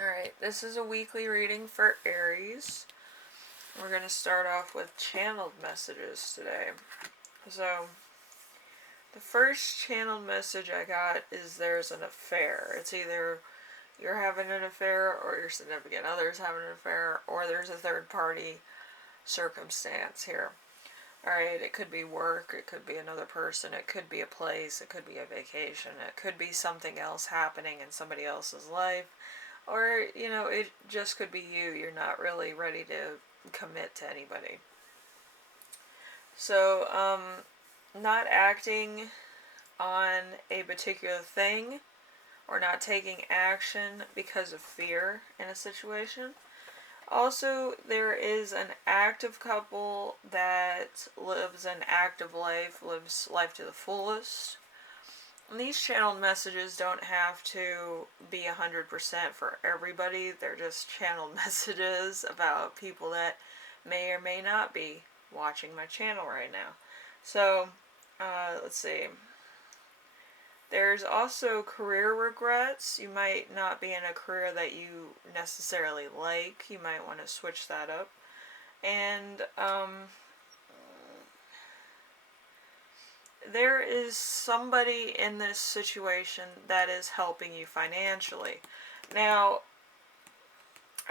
Alright, this is a weekly reading for Aries. We're going to start off with channeled messages today. So, the first channeled message I got is there's an affair. It's either you're having an affair or your significant other's having an affair, or there's a third party circumstance here. Alright, it could be work, it could be another person, it could be a place, it could be a vacation, it could be something else happening in somebody else's life. Or, it just could be you. You're not really ready to commit to anybody. So, not acting on a particular thing or not taking action because of fear in a situation. Also, there is an active couple that lives an active life, lives life to the fullest. And these channeled messages don't have to be 100% for everybody. They're just channeled messages about people that may or may not be watching my channel right now. So, let's see. There's also career regrets. You might not be in a career that you necessarily like. You might want to switch that up. And, there is somebody in this situation that is helping you financially. Now,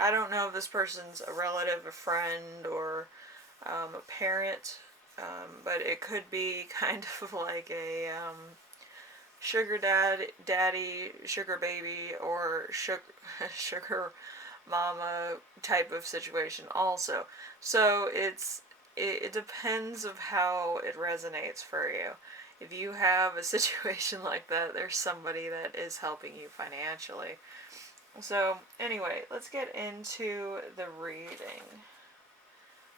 I don't know if this person's a relative, a friend, or a parent, but it could be kind of like a sugar daddy, sugar baby, or sugar mama type of situation also. So it depends of how it resonates for you. If you have a situation like that, there's somebody that is helping you financially. So anyway, let's get into the reading.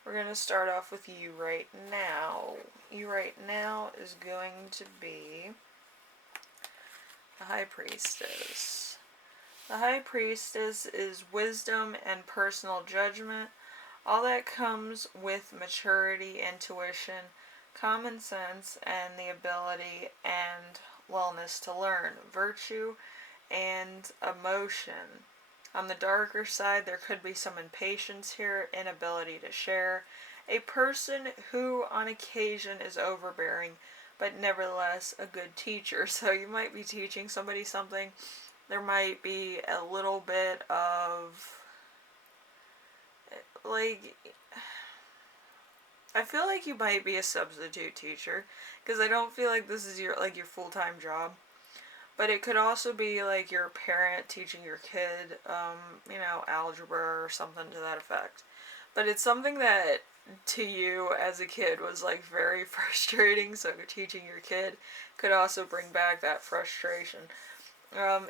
We're going to start off with you right now. You right now is going to be the High Priestess. The High Priestess is wisdom and personal judgment. All that comes with maturity, intuition, common sense, and the ability and willingness to learn, virtue, and emotion. On the darker side, there could be some impatience here, inability to share. A person who on occasion is overbearing, but nevertheless a good teacher. So you might be teaching somebody something. There might be a little bit of like, I feel like you might be a substitute teacher, because I don't feel like this is your full-time job. But it could also be like your parent teaching your kid, algebra or something to that effect. But it's something that to you as a kid was like very frustrating, so teaching your kid could also bring back that frustration.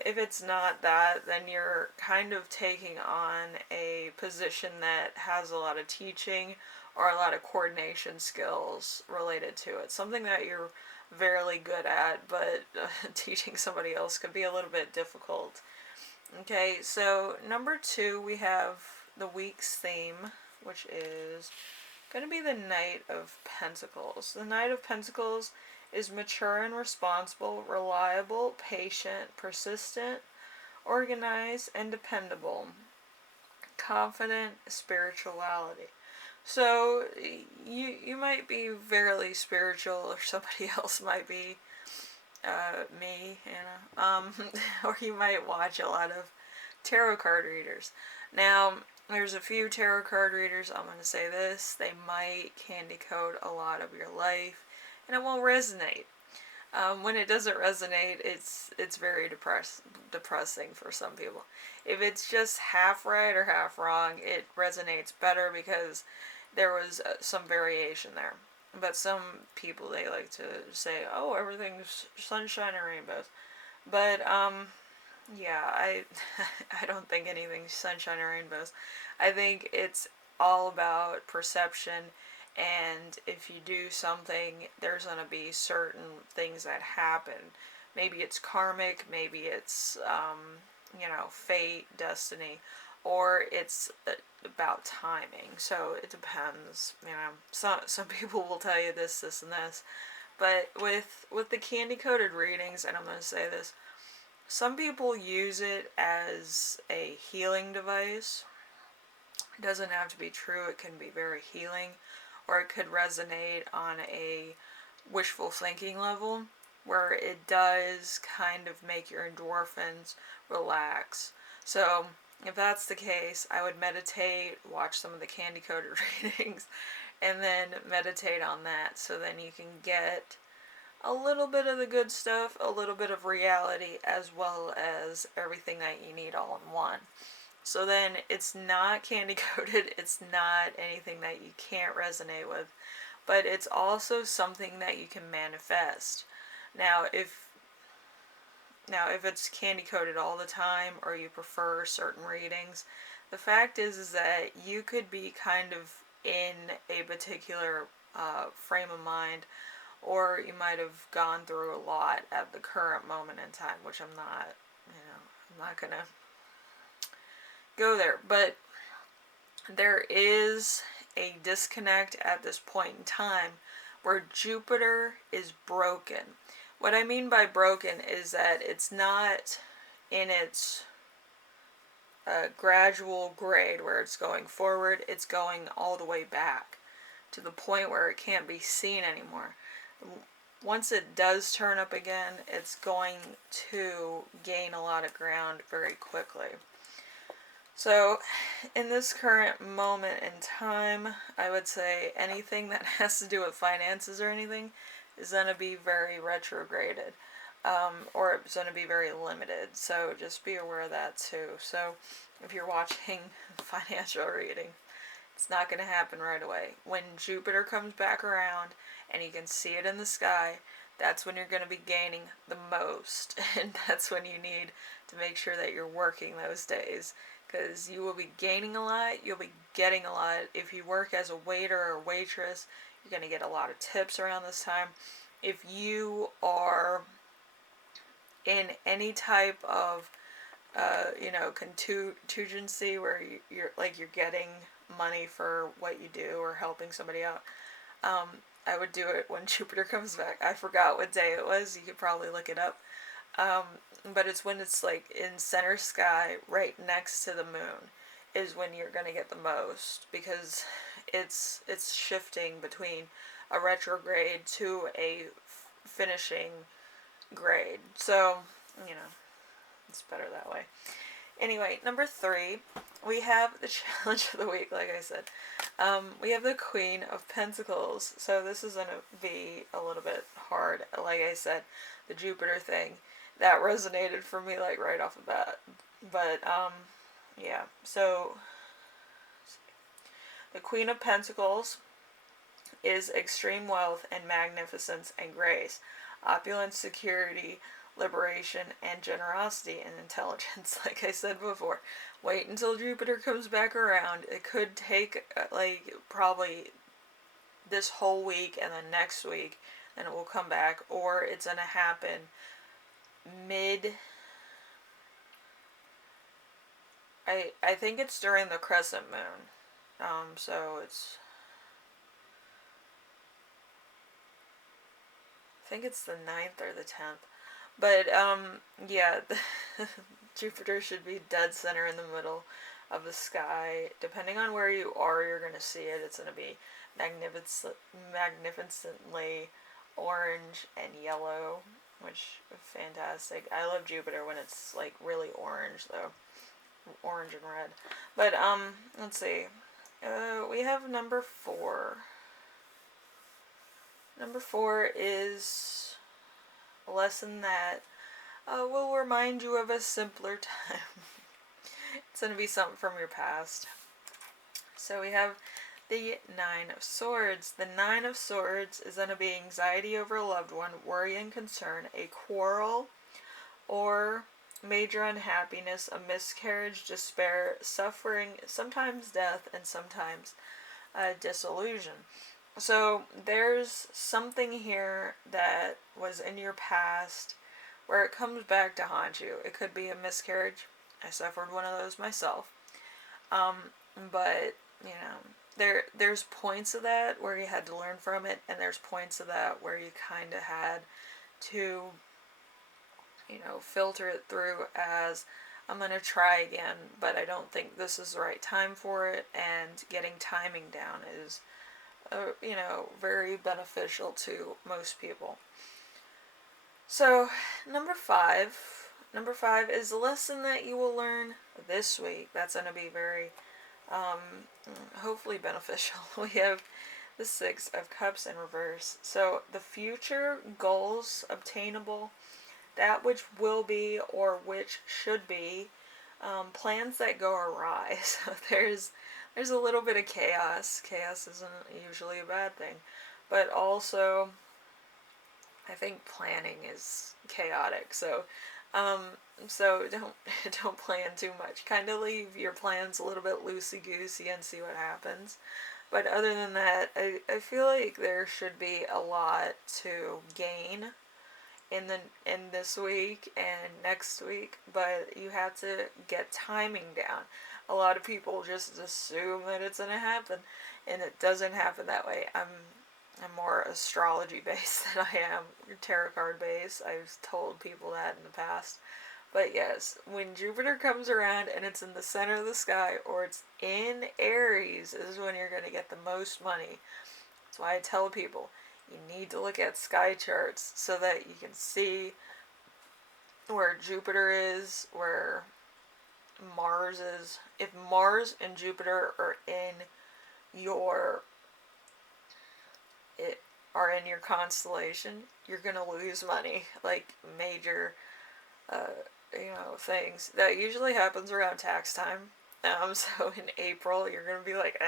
If it's not that, then you're kind of taking on a position that has a lot of teaching or a lot of coordination skills related to it. Something that you're very good at, but teaching somebody else could be a little bit difficult. Okay, so number 2, we have the week's theme, which is going to be the Knight of Pentacles. The Knight of Pentacles is mature and responsible, reliable, patient, persistent, organized, and dependable. Confident spirituality. So you might be very spiritual, or somebody else might be me, or you might watch a lot of tarot card readers. Now, there's a few tarot card readers, I'm going to say this, they might candy coat a lot of your life, and it won't resonate. When it doesn't resonate, it's very depressing for some people. If it's just half right or half wrong, it resonates better because there was some variation there. But some people, they like to say, oh, everything's sunshine and rainbows. But, yeah, I don't think anything's sunshine and rainbows. I think it's all about perception, and if you do something, there's going to be certain things that happen. Maybe it's karmic, maybe it's, fate, destiny, or it's about timing. So it depends. Some people will tell you this, and this. But with the candy coated readings, and I'm going to say this, some people use it as a healing device. It doesn't have to be true, it can be very healing, or it could resonate on a wishful thinking level where it does kind of make your endorphins relax. So, if that's the case, I would meditate, watch some of the candy coated readings, and then meditate on that so then you can get a little bit of the good stuff, a little bit of reality, as well as everything that you need all in one. So then it's not candy coated, it's not anything that you can't resonate with, but it's also something that you can manifest. Now, if it's candy coated all the time, or you prefer certain readings, the fact is that you could be kind of in a particular frame of mind, or you might have gone through a lot at the current moment in time, which I'm not gonna go there, but there is a disconnect at this point in time where Jupiter is broken. What I mean by broken is that it's not in its gradual grade where it's going forward, it's going all the way back to the point where it can't be seen anymore. Once it does turn up again, it's going to gain a lot of ground very quickly. So, in this current moment in time, I would say anything that has to do with finances or anything is going to be very retrograded, or it's going to be very limited. So, just be aware of that too. So, if you're watching financial reading, it's not going to happen right away. When Jupiter comes back around and you can see it in the sky, that's when you're going to be gaining the most. And that's when you need to make sure that you're working those days, because you will be gaining a lot, you'll be getting a lot. If you work as a waiter or waitress, you're going to get a lot of tips around this time. If you are in any type of contingency where you're getting money for what you do or helping somebody out, I would do it when Jupiter comes back. I forgot what day it was, you could probably look it up. But it's when it's like in center sky right next to the moon is when you're going to get the most, because it's shifting between a retrograde to a finishing grade. So, it's better that way. Anyway, number 3, we have the challenge of the week, like I said. We have the Queen of Pentacles. So this is going to be a little bit hard. Like I said, the Jupiter thing, that resonated for me like right off the bat. But, yeah. So, the Queen of Pentacles is extreme wealth and magnificence and grace, opulence, security, liberation, and generosity and intelligence. Like I said before, wait until Jupiter comes back around. It could take probably this whole week and then next week, and it will come back, or it's going to happen I think it's during the crescent moon. So it's, I think it's the 9th or the 10th. But, yeah, Jupiter should be dead center in the middle of the sky. Depending on where you are, you're going to see it. It's going to be magnificently orange and yellow, which is fantastic. I love Jupiter when it's, like, really orange, though. Orange and red. But, let's see. We have number 4. Number 4 is a lesson that will remind you of a simpler time. It's going to be something from your past. So we have the 9 of Swords. The 9 of Swords is going to be anxiety over a loved one, worry and concern, a quarrel, or major unhappiness, a miscarriage, despair, suffering, sometimes death, and sometimes disillusion. So there's something here that was in your past where it comes back to haunt you. It could be a miscarriage. I suffered one of those myself. But, there's points of that where you had to learn from it, and there's points of that where you kind of had to filter it through as I'm going to try again, but I don't think this is the right time for it, and getting timing down is, very beneficial to most people. So, number five. Number five is the lesson that you will learn this week. That's going to be very, hopefully beneficial. We have the Six of Cups in reverse. So, the future goals obtainable, that which will be or which should be, plans that go awry. So there's a little bit of chaos. Chaos isn't usually a bad thing, but also I think planning is chaotic. So don't plan too much. Kind of leave your plans a little bit loosey goosey and see what happens. But other than that, I feel like there should be a lot to gain in this week and next week, but you have to get timing down. A lot of people just assume that it's gonna happen, and it doesn't happen that way. I'm more astrology based than I am tarot card based. I've told people that in the past. But yes, when Jupiter comes around and it's in the center of the sky or it's in Aries is when you're going to get the most money. That's why I tell people you need to look at sky charts so that you can see where Jupiter is, where Mars is. If Mars and Jupiter are in your constellation, you're gonna lose money, like major things. That usually happens around tax time. So in April you're gonna be like,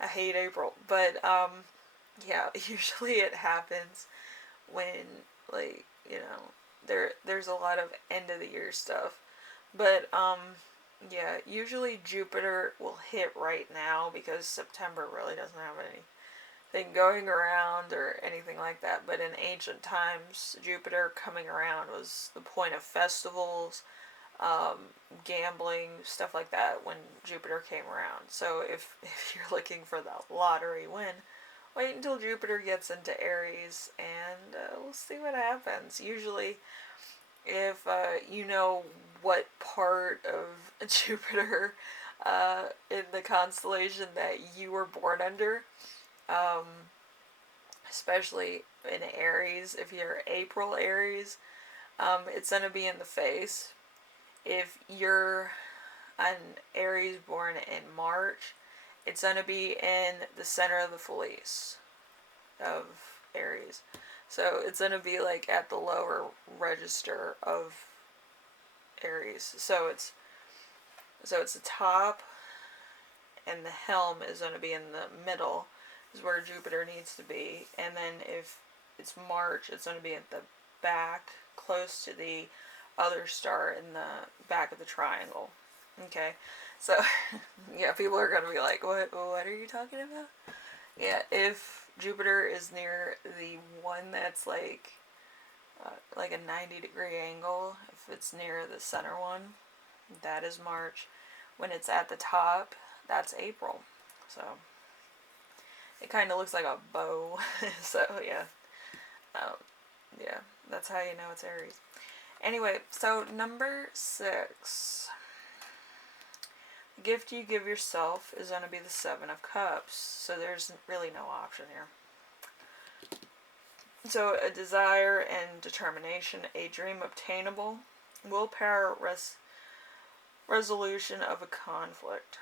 I hate April. But yeah, usually it happens when, like, there's a lot of end of the year stuff. But yeah, usually Jupiter will hit right now because September really doesn't have anything going around or anything like that. But in ancient times, Jupiter coming around was the point of festivals, gambling, stuff like that when Jupiter came around. So if you're looking for the lottery win, wait until Jupiter gets into Aries and we'll see what happens. Usually, if you know what part of Jupiter in the constellation that you were born under, especially in Aries, if you're April Aries, it's going to be in the face. If you're an Aries born in March, it's going to be in the center of the felice of Aries. So it's going to be like at the lower register of Aries. So it's the top, and the helm is going to be in the middle, is where Jupiter needs to be. And then if it's March, it's going to be at the back, close to the other star in the back of the triangle. Okay, so yeah, people are going to be like, what are you talking about? Yeah, if Jupiter is near the one that's like a 90-degree angle, if it's near the center one, that is March. When it's at the top, that's April. So it kind of looks like a bow. So yeah, yeah, that's how you know it's Aries. Anyway, so number 6. The gift you give yourself is going to be the Seven of Cups. So there's really no option here. So a desire and determination, a dream obtainable, willpower, resolution of a conflict.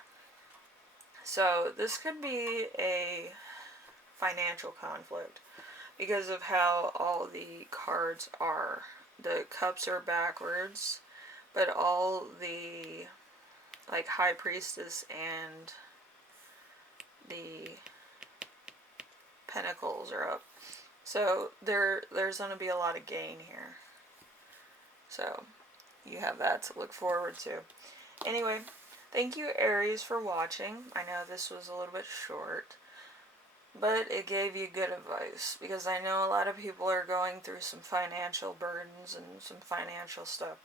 So this could be a financial conflict because of how all the cards are. The cups are backwards, but all the like High Priestess and the Pentacles are up. So there's going to be a lot of gain here. So you have that to look forward to. Anyway, thank you, Aries, for watching. I know this was a little bit short, but it gave you good advice because I know a lot of people are going through some financial burdens and some financial stuff.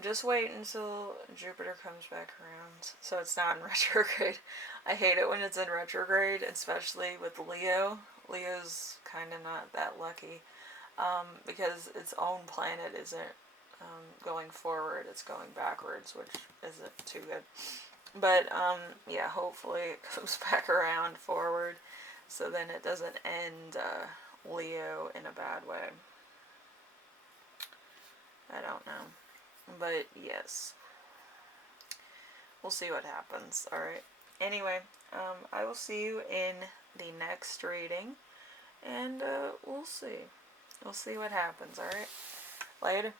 Just wait until Jupiter comes back around so it's not in retrograde. I hate it when it's in retrograde, especially with Leo. Leo's kind of not that lucky because its own planet isn't going forward, it's going backwards, which isn't too good. But, yeah, hopefully it comes back around forward, so then it doesn't end, Leo in a bad way. I don't know. But, yes. We'll see what happens, alright? Anyway, I will see you in the next reading, and, we'll see. We'll see what happens, alright? Later.